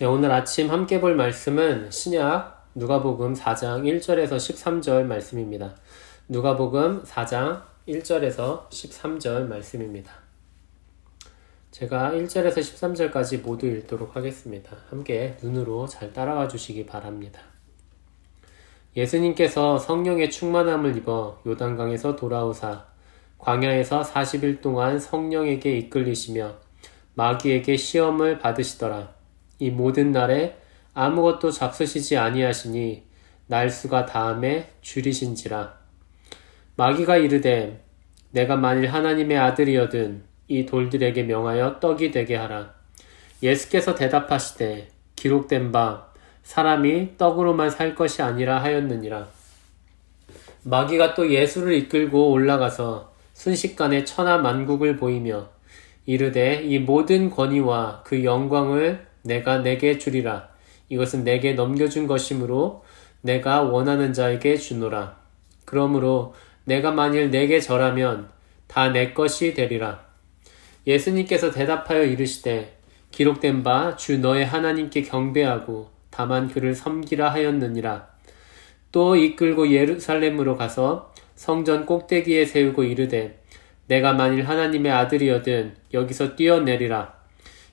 네, 오늘 아침 함께 볼 말씀은 신약 누가복음 4장 1절에서 13절 말씀입니다. 누가복음 4장 1절에서 13절 말씀입니다. 제가 1절에서 13절까지 모두 읽도록 하겠습니다. 함께 눈으로 잘 따라가 주시기 바랍니다. 예수님께서 성령의 충만함을 입어 요단강에서 돌아오사 광야에서 40일 동안 성령에게 이끌리시며 마귀에게 시험을 받으시더라. 이 모든 날에 아무것도 잡수시지 아니하시니 날수가 다함에 줄이신지라. 마귀가 이르되 내가 만일 하나님의 아들이여든 이 돌들에게 명하여 떡이 되게 하라. 예수께서 대답하시되 기록된 바 사람이 떡으로만 살 것이 아니라 하였느니라. 마귀가 또 예수를 이끌고 올라가서 순식간에 천하 만국을 보이며 이르되 이 모든 권위와 그 영광을 내가 내게 주리라. 이것은 내게 넘겨준 것이므로 내가 원하는 자에게 주노라. 그러므로 내가 만일 내게 절하면 다 내 것이 되리라. 예수님께서 대답하여 이르시되 기록된 바 주 너의 하나님께 경배하고 다만 그를 섬기라 하였느니라. 또 이끌고 예루살렘으로 가서 성전 꼭대기에 세우고 이르되 내가 만일 하나님의 아들이여든 여기서 뛰어내리라.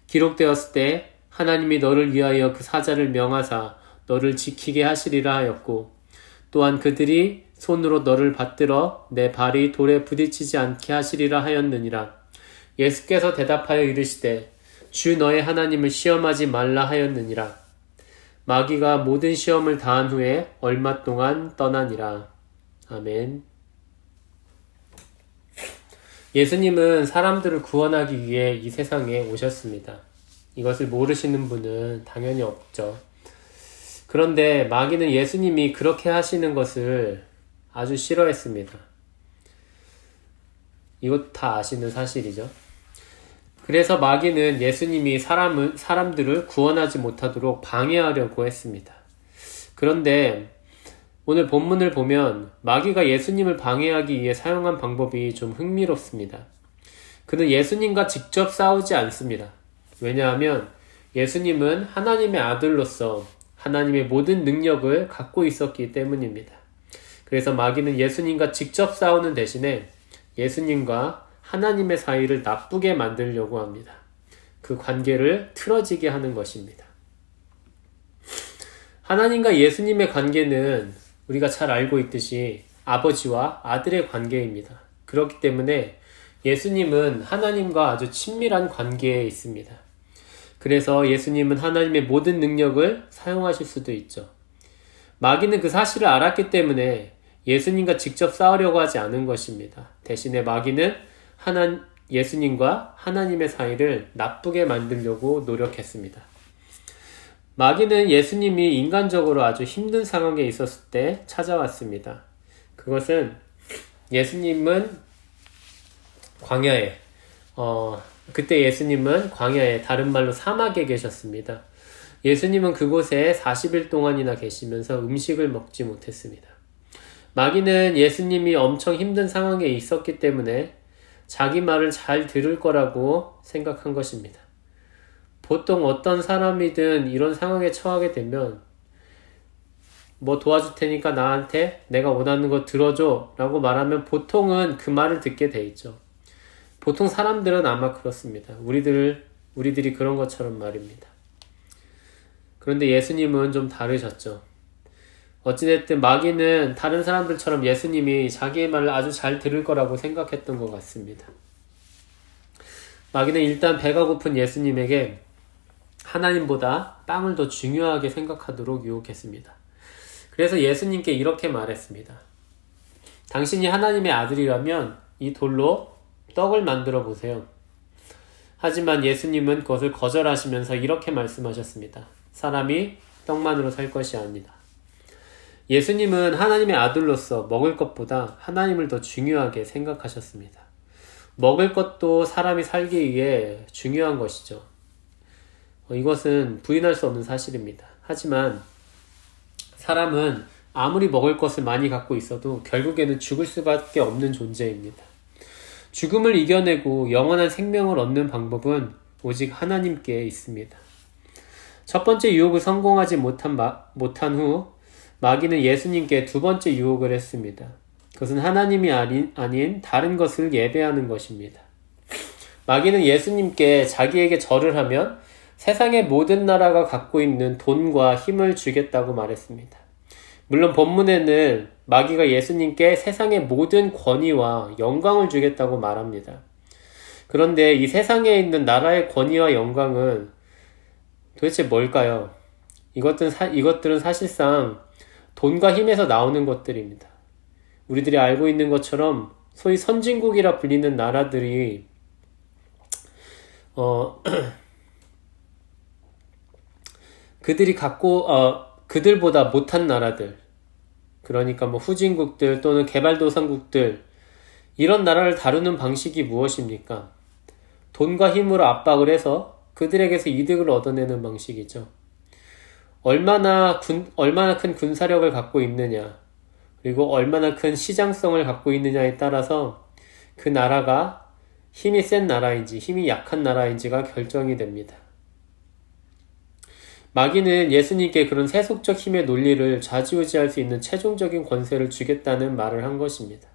기록되었을 때 하나님이 너를 위하여 그 사자를 명하사 너를 지키게 하시리라 하였고 또한 그들이 손으로 너를 받들어 내 발이 돌에 부딪히지 않게 하시리라 하였느니라. 예수께서 대답하여 이르시되 주 너의 하나님을 시험하지 말라 하였느니라. 마귀가 모든 시험을 다한 후에 얼마 동안 떠나니라. 아멘. 예수님은 사람들을 구원하기 위해 이 세상에 오셨습니다. 이것을 모르시는 분은 당연히 없죠. 그런데 마귀는 예수님이 그렇게 하시는 것을 아주 싫어했습니다. 이것 다 아시는 사실이죠. 그래서 마귀는 예수님이 사람들을 구원하지 못하도록 방해하려고 했습니다. 그런데 오늘 본문을 보면 마귀가 예수님을 방해하기 위해 사용한 방법이 좀 흥미롭습니다. 그는 예수님과 직접 싸우지 않습니다. 왜냐하면 예수님은 하나님의 아들로서 하나님의 모든 능력을 갖고 있었기 때문입니다. 그래서 마귀는 예수님과 직접 싸우는 대신에 예수님과 하나님의 사이를 나쁘게 만들려고 합니다. 그 관계를 틀어지게 하는 것입니다. 하나님과 예수님의 관계는 우리가 잘 알고 있듯이 아버지와 아들의 관계입니다. 그렇기 때문에 예수님은 하나님과 아주 친밀한 관계에 있습니다. 그래서 예수님은 하나님의 모든 능력을 사용하실 수도 있죠. 마귀는 그 사실을 알았기 때문에 예수님과 직접 싸우려고 하지 않은 것입니다. 대신에 마귀는 예수님과 하나님의 사이를 나쁘게 만들려고 노력했습니다. 마귀는 예수님이 인간적으로 아주 힘든 상황에 있었을 때 찾아왔습니다. 그것은 예수님은 광야에 그때 예수님은 광야에 다른 말로 사막에 계셨습니다. 예수님은 그곳에 40일 동안이나 계시면서 음식을 먹지 못했습니다. 마귀는 예수님이 엄청 힘든 상황에 있었기 때문에 자기 말을 잘 들을 거라고 생각한 것입니다. 보통 어떤 사람이든 이런 상황에 처하게 되면 뭐 도와줄 테니까 나한테 내가 원하는 거 들어줘 라고 말하면 보통은 그 말을 듣게 돼 있죠. 보통 사람들은 아마 그렇습니다. 우리들이 그런 것처럼 말입니다. 그런데 예수님은 좀 다르셨죠. 어찌됐든 마귀는 다른 사람들처럼 예수님이 자기의 말을 아주 잘 들을 거라고 생각했던 것 같습니다. 마귀는 일단 배가 고픈 예수님에게 하나님보다 빵을 더 중요하게 생각하도록 유혹했습니다. 그래서 예수님께 이렇게 말했습니다. 당신이 하나님의 아들이라면 이 돌로 떡을 만들어 보세요. 하지만 예수님은 그것을 거절하시면서 이렇게 말씀하셨습니다. 사람이 떡만으로 살 것이 아니다. 예수님은 하나님의 아들로서 먹을 것보다 하나님을 더 중요하게 생각하셨습니다. 먹을 것도 사람이 살기 위해 중요한 것이죠. 이것은 부인할 수 없는 사실입니다. 하지만 사람은 아무리 먹을 것을 많이 갖고 있어도 결국에는 죽을 수밖에 없는 존재입니다. 죽음을 이겨내고 영원한 생명을 얻는 방법은 오직 하나님께 있습니다. 첫 번째 유혹을 성공하지 못한 후 마귀는 예수님께 두 번째 유혹을 했습니다. 그것은 하나님이 아닌 다른 것을 예배하는 것입니다. 마귀는 예수님께 자기에게 절을 하면 세상의 모든 나라가 갖고 있는 돈과 힘을 주겠다고 말했습니다. 물론 본문에는 마귀가 예수님께 세상의 모든 권위와 영광을 주겠다고 말합니다. 그런데 이 세상에 있는 나라의 권위와 영광은 도대체 뭘까요? 이것들은 사실상 돈과 힘에서 나오는 것들입니다. 우리들이 알고 있는 것처럼 소위 선진국이라 불리는 나라들이 그들보다 못한 나라들, 그러니까 뭐 후진국들 또는 개발도상국들, 이런 나라를 다루는 방식이 무엇입니까? 돈과 힘으로 압박을 해서 그들에게서 이득을 얻어내는 방식이죠. 얼마나 큰 군사력을 갖고 있느냐, 그리고 얼마나 큰 시장성을 갖고 있느냐에 따라서 그 나라가 힘이 센 나라인지 힘이 약한 나라인지가 결정이 됩니다. 마귀는 예수님께 그런 세속적 힘의 논리를 좌지우지할 수 있는 최종적인 권세를 주겠다는 말을 한 것입니다.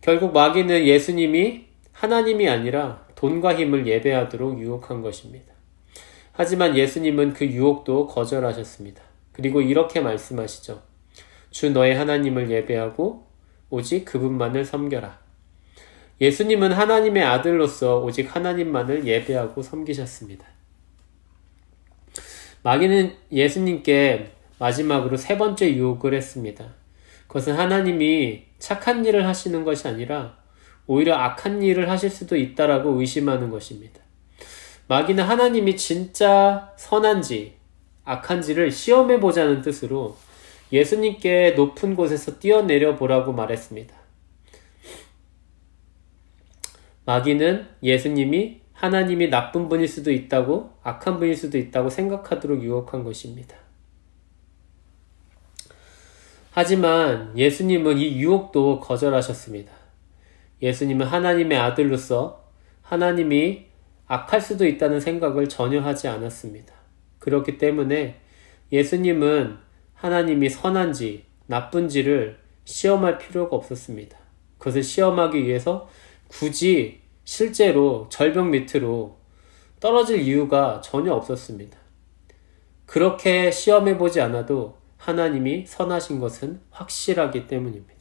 결국 마귀는 예수님이 하나님이 아니라 돈과 힘을 예배하도록 유혹한 것입니다. 하지만 예수님은 그 유혹도 거절하셨습니다. 그리고 이렇게 말씀하시죠. 주 너의 하나님을 예배하고 오직 그분만을 섬겨라. 예수님은 하나님의 아들로서 오직 하나님만을 예배하고 섬기셨습니다. 마귀는 예수님께 마지막으로 세 번째 유혹을 했습니다. 그것은 하나님이 착한 일을 하시는 것이 아니라 오히려 악한 일을 하실 수도 있다라고 의심하는 것입니다. 마귀는 하나님이 진짜 선한지 악한지를 시험해보자는 뜻으로 예수님께 높은 곳에서 뛰어내려 보라고 말했습니다. 마귀는 예수님이 하나님이 나쁜 분일 수도 있다고, 악한 분일 수도 있다고 생각하도록 유혹한 것입니다. 하지만 예수님은 이 유혹도 거절하셨습니다. 예수님은 하나님의 아들로서 하나님이 악할 수도 있다는 생각을 전혀 하지 않았습니다. 그렇기 때문에 예수님은 하나님이 선한지 나쁜지를 시험할 필요가 없었습니다. 그것을 시험하기 위해서 굳이 실제로 절벽 밑으로 떨어질 이유가 전혀 없었습니다. 그렇게 시험해보지 않아도 하나님이 선하신 것은 확실하기 때문입니다.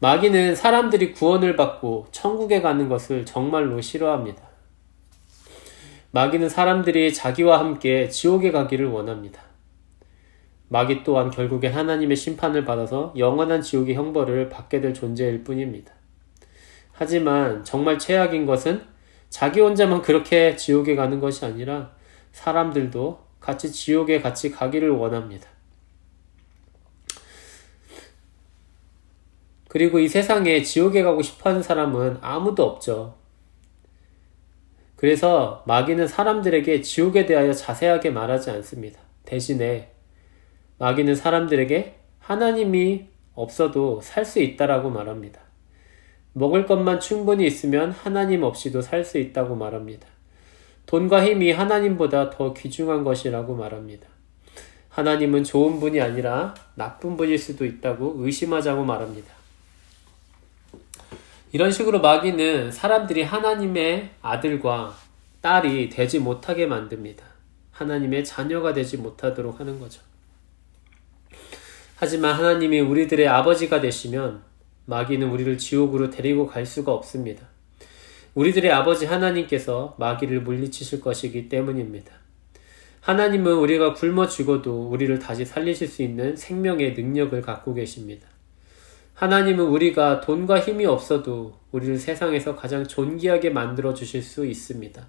마귀는 사람들이 구원을 받고 천국에 가는 것을 정말로 싫어합니다. 마귀는 사람들이 자기와 함께 지옥에 가기를 원합니다. 마귀 또한 결국엔 하나님의 심판을 받아서 영원한 지옥의 형벌을 받게 될 존재일 뿐입니다. 하지만 정말 최악인 것은 자기 혼자만 그렇게 지옥에 가는 것이 아니라 사람들도 같이 지옥에 같이 가기를 원합니다. 그리고 이 세상에 지옥에 가고 싶어하는 사람은 아무도 없죠. 그래서 마귀는 사람들에게 지옥에 대하여 자세하게 말하지 않습니다. 대신에 마귀는 사람들에게 하나님이 없어도 살 수 있다라고 말합니다. 먹을 것만 충분히 있으면 하나님 없이도 살 수 있다고 말합니다. 돈과 힘이 하나님보다 더 귀중한 것이라고 말합니다. 하나님은 좋은 분이 아니라 나쁜 분일 수도 있다고 의심하자고 말합니다. 이런 식으로 마귀는 사람들이 하나님의 아들과 딸이 되지 못하게 만듭니다. 하나님의 자녀가 되지 못하도록 하는 거죠. 하지만 하나님이 우리들의 아버지가 되시면 마귀는 우리를 지옥으로 데리고 갈 수가 없습니다. 우리들의 아버지 하나님께서 마귀를 물리치실 것이기 때문입니다. 하나님은 우리가 굶어 죽어도 우리를 다시 살리실 수 있는 생명의 능력을 갖고 계십니다. 하나님은 우리가 돈과 힘이 없어도 우리를 세상에서 가장 존귀하게 만들어 주실 수 있습니다.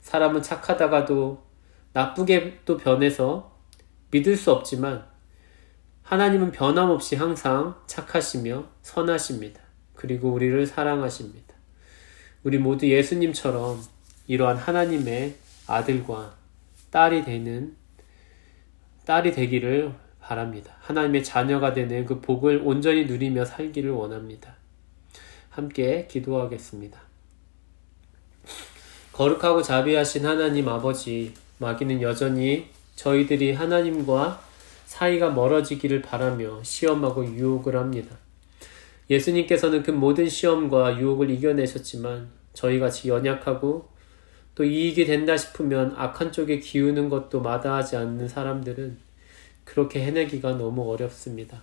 사람은 착하다가도 나쁘게 또 변해서 믿을 수 없지만 하나님은 변함없이 항상 착하시며 선하십니다. 그리고 우리를 사랑하십니다. 우리 모두 예수님처럼 이러한 하나님의 아들과 딸이 되기를 바랍니다. 하나님의 자녀가 되는 그 복을 온전히 누리며 살기를 원합니다. 함께 기도하겠습니다. 거룩하고 자비하신 하나님 아버지, 마귀는 여전히 저희들이 하나님과 사이가 멀어지기를 바라며 시험하고 유혹을 합니다. 예수님께서는 그 모든 시험과 유혹을 이겨내셨지만 저희같이 연약하고 또 이익이 된다 싶으면 악한 쪽에 기우는 것도 마다하지 않는 사람들은 그렇게 해내기가 너무 어렵습니다.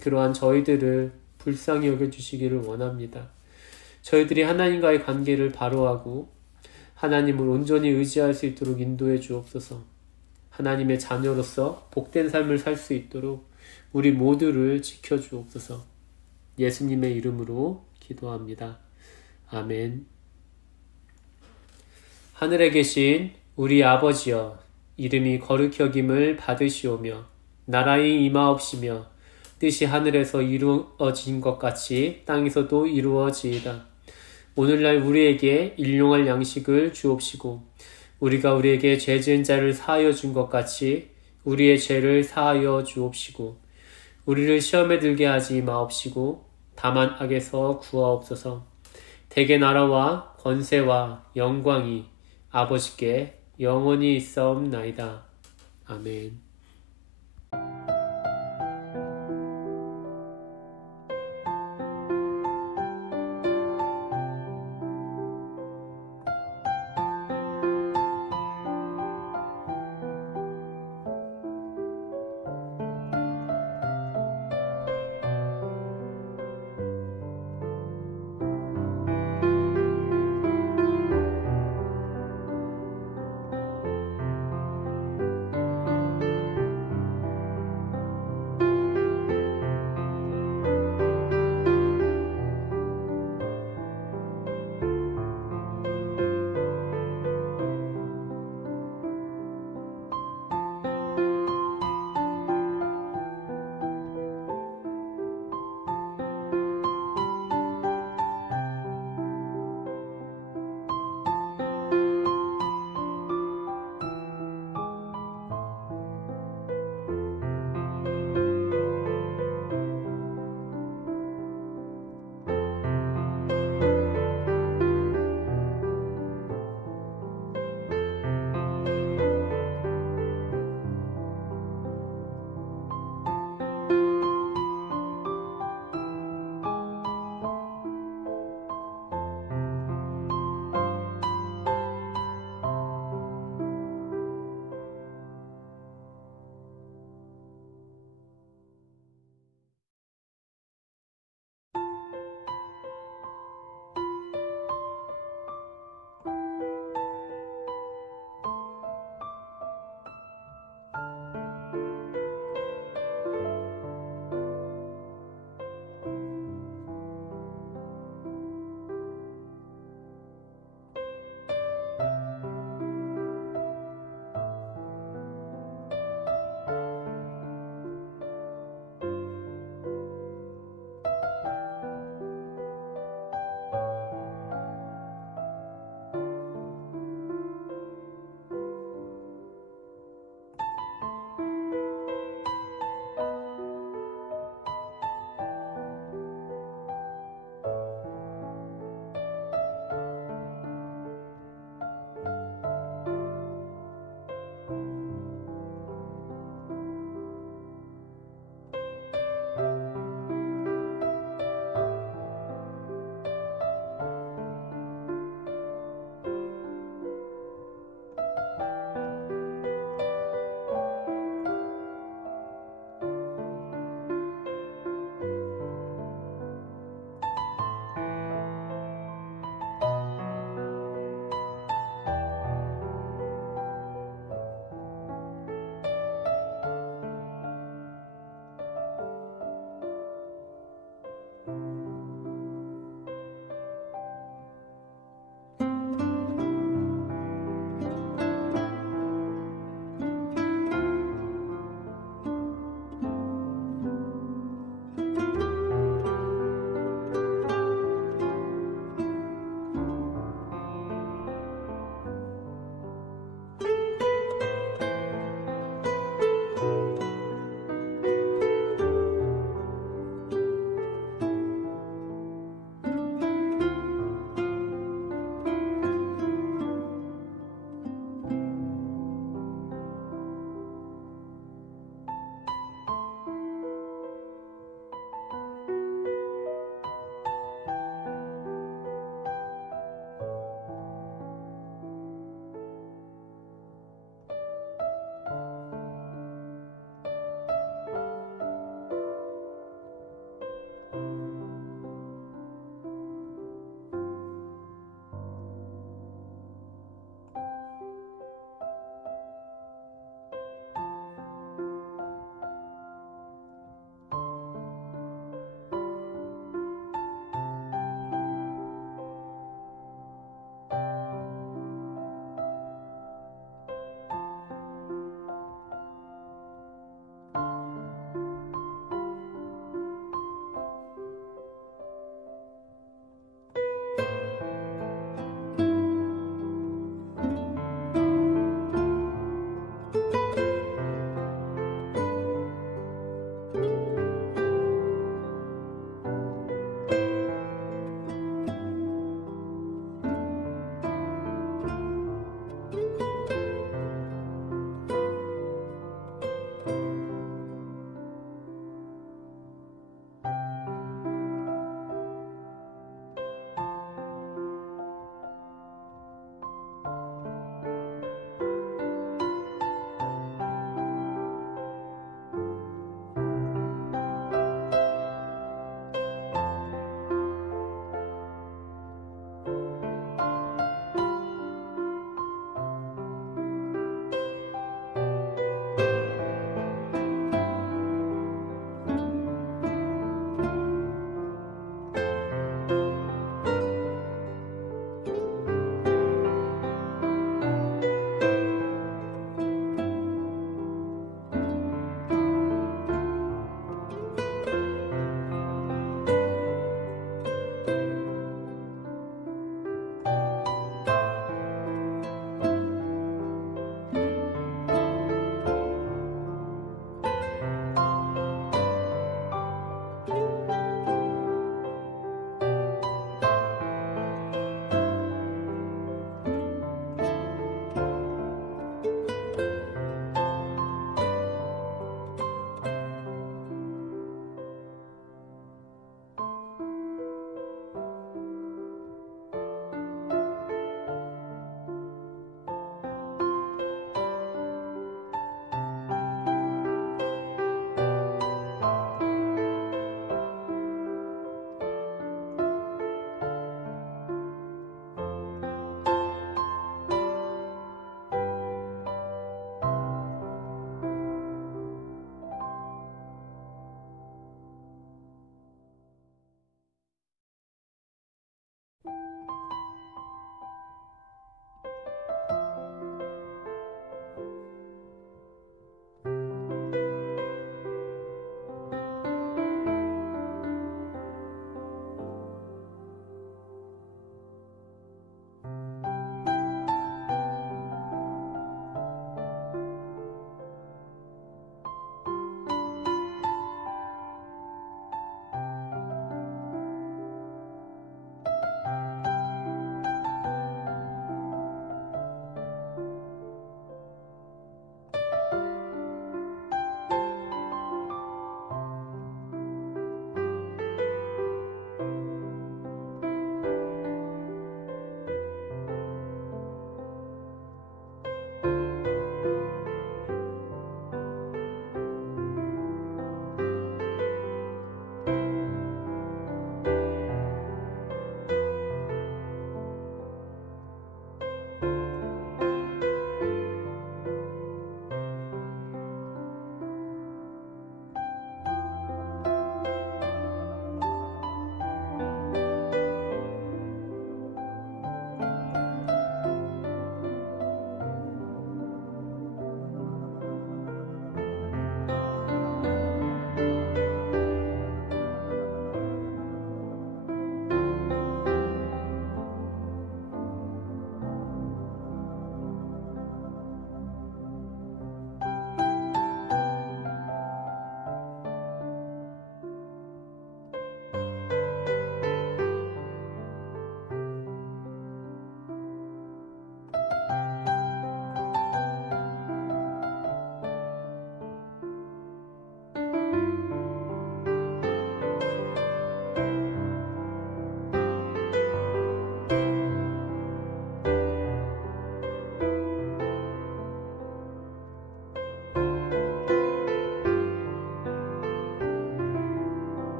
그러한 저희들을 불쌍히 여겨주시기를 원합니다. 저희들이 하나님과의 관계를 바로하고 하나님을 온전히 의지할 수 있도록 인도해 주옵소서. 하나님의 자녀로서 복된 삶을 살 수 있도록 우리 모두를 지켜주옵소서. 예수님의 이름으로 기도합니다. 아멘. 하늘에 계신 우리 아버지여, 이름이 거룩히 여김을 받으시오며 나라의 임하옵시며 뜻이 하늘에서 이루어진 것 같이 땅에서도 이루어지이다. 오늘날 우리에게 일용할 양식을 주옵시고 우리가 우리에게 죄 지은 자를 사하여 준 것 같이 우리의 죄를 사하여 주옵시고 우리를 시험에 들게 하지 마옵시고 다만 악에서 구하옵소서. 대개 나라와 권세와 영광이 아버지께 영원히 있사옵나이다. 아멘.